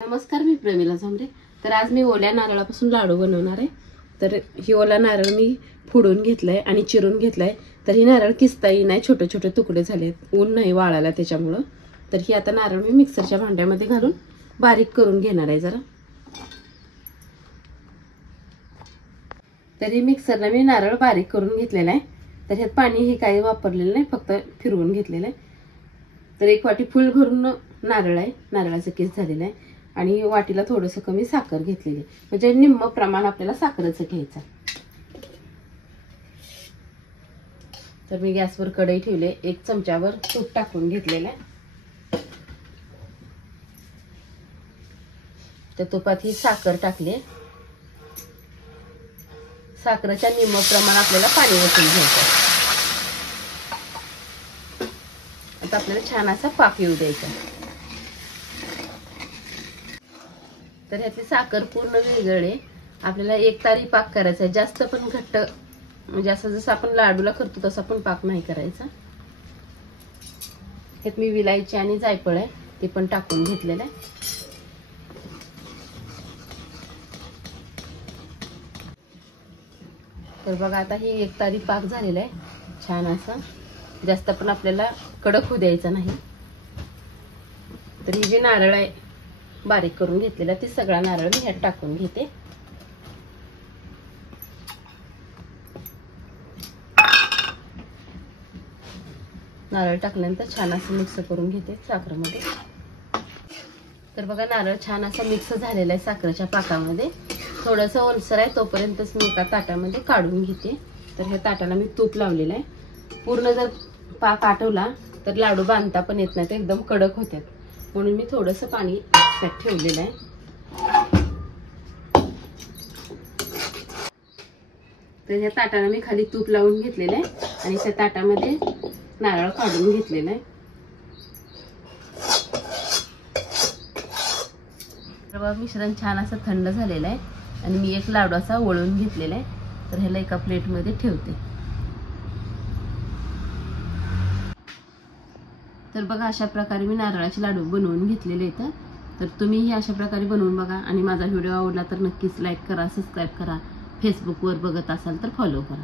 नमस्कार, मी प्रेमिला झांबरे। तर आज मी ओल्या नारळापासून लाडू बनवणार आहे। तर ही ओला नारळ मी फोडून घेतलाय आणि चिरून घेतलाय। तर ही नारळ किसताही नाही, छोटे छोटे तुकडे झालेत, ऊन नाही वाळायला त्याच्यामुळे। तर ही आता नारळ मी मिक्सरच्या भांड्यामध्ये घालून बारीक करून घेणार आहे जरा। तर ही मिक्सरला मी नारळ बारीक करून घेतलेला आहे। तर ह्यात पाणी हे काही वापरलेलं नाही, फक्त फिरवून घेतलेलं आहे। तर एक वाटी फुल भरून नारळ आहे, नारळाचा किस झालेला आहे आणि वाटीला थोडंसं कमी साखर घेतलेली, म्हणजे निम्म प्रमाण आपल्याला साखरेचं घ्यायचं। तर मी गॅसवर कढई ठेवले, एक चमचावर तूप टाकून घेतलेलं आहे। त्या तुपात ही साखर टाकली, साखरेच्या निम्म प्रमाण आपल्याला पाणी ओतून घ्यायचं। आता आपल्याला छान असा पाक येऊ द्यायचा। तर ह्यातली साखर पूर्ण विरघळली, आपल्याला एक तारी पाक करायचा आहे, जास्त पण घट्ट, म्हणजे असं जसं आपण लाडूला करतो तसा पण पाक नाही करायचा। ह्यात मी विलायची आणि जायफळ आहे ते पण टाकून घेतलेलं आहे। तर बघा आता ही एक तारी पाक झालेला आहे छान असा, जास्त पण आपल्याला कडक होऊ द्यायचा नाही। तर ही जी नारळ आहे बारीक करून घेतलेला, ती सगळा नारळ मी ह्यात टाकून घेते। नारळ टाकल्यानंतर छान असं मिक्स करून घेते साखरेमध्ये। तर बघा नारळ छान असा मिक्स झालेला आहे साखरेच्या पाकामध्ये। थोडंसं ओलसर आहे तोपर्यंतच मी एका ताटामध्ये काढून घेते। तर ह्या ताटाला मी तूप लावलेलं आहे। पूर्ण जर पाक आटवला तर लाडू बांधता पण येत नाही, ते एकदम कडक होतात, म्हणून मी थोडंसं पाणी त्यात ठेवलेलं आहे। तर ह्या ताटाला मी खाली तूप लावून घेतलेलं आहे आणि त्या ताटामध्ये नारळ काढून घेतलेला आहे। तर मिश्रण छान असं थंड झालेलं आहे आणि मी एक लाडू असा वळून घेतलेला आहे। तर ह्याला एका प्लेटमध्ये ठेवते। तर बघा अशा प्रकारे मी नारळाचे लाडू बनवून घेतलेले आहेत। तर तुम्हीही अशा प्रकारे बनवून बघा आणि माझा व्हिडिओ आवडला तर नक्कीच लाईक करा, सबस्क्राईब करा। फेसबुकवर बघत असाल तर फॉलो करा।